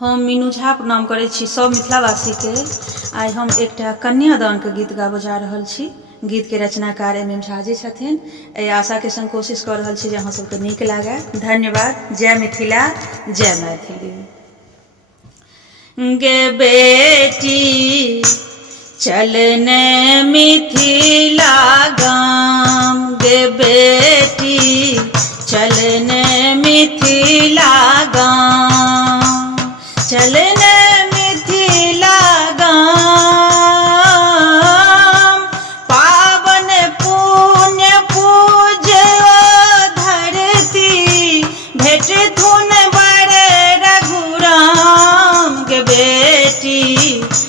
हम मीनू झा प्रणाम करै छी सब मिथिलावासी के। आइ हम एकटा कन्यादान के गीत गाबऽ जा रहल छी। गीत के रचनाकार MM झा जी छथिन। एहि आशा के संग कोशिश कर रहल छी जे अहाँ सबके नीक लागे। धन्यवाद। जय मिथिला, जय मैथिली। गे बेटी चलने मिथिला गाम, गे बेटी चलने मिथिला गाम, चलने मिथिला गाम, पावन पुण्य पूज्य धरती, भेट धुन बड़े रघुराम। गे बेटी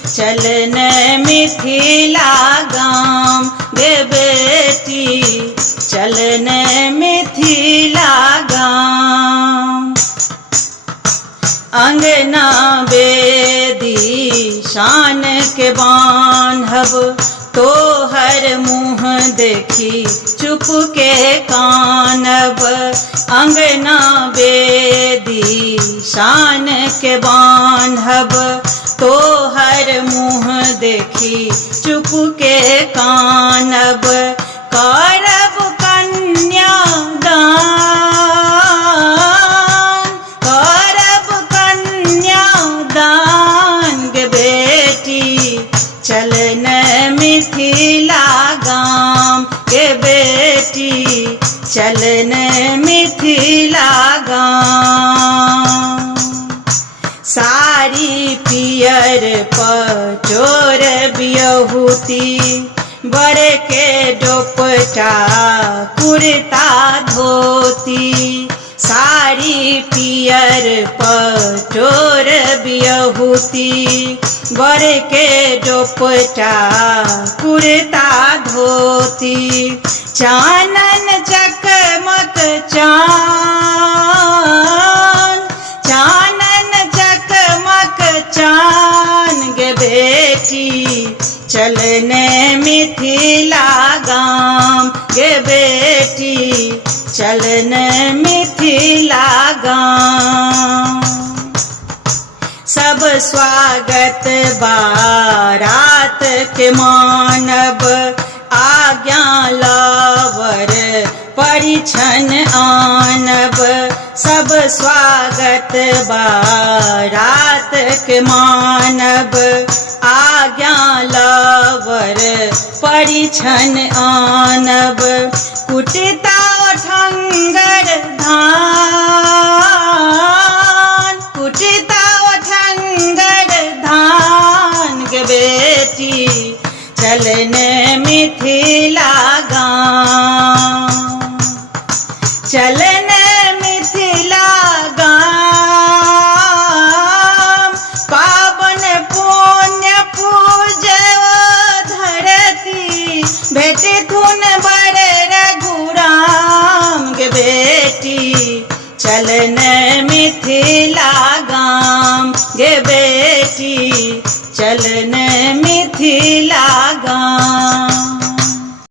चलने मिथिला गाम, गे बेटी चलने मिथिला गाम। अंगना बेदी शान के बान्हब, तोहर मुँह देखी चुप के कानब। अंगना बेदी शान के बान्हब, तोहर मुँह देखी चुप के कानब। करब कन्यादान, करब कन्यादान, गे बेटी चलने मिथिला गाम, गे बेटी चलने मिथिला गाम। साड़ी पियर पचोर बियहुती, बड़ के दोपटा कुर्ता धोती। साड़ी पियर पचोर बियहुती, बड़ के दोपटा कुर्ता धोती। चानन चकमक चान, चानन चकमक चान, गे बेटी चलने मिथिला गाम, गे बेटी चलने मिथिला गाम। सब स्वागत बारात के मानब, आज्ञा लावर परिछन आनब। सब स्वागत बारात के मानब, आज्ञा लावर परिछन आनब। कुटिता ओठंगर धान, कुटिता ओठंगर धान, गे बेटी चलने मिथिला गाम, चलने मिथिला गाम। पावन पुण्य पूज्य धरती, भेट धुन बड़े रघुराम। गे बेटी चलने मिथिला गाम, गे बेटी चलने मिथिला गाम।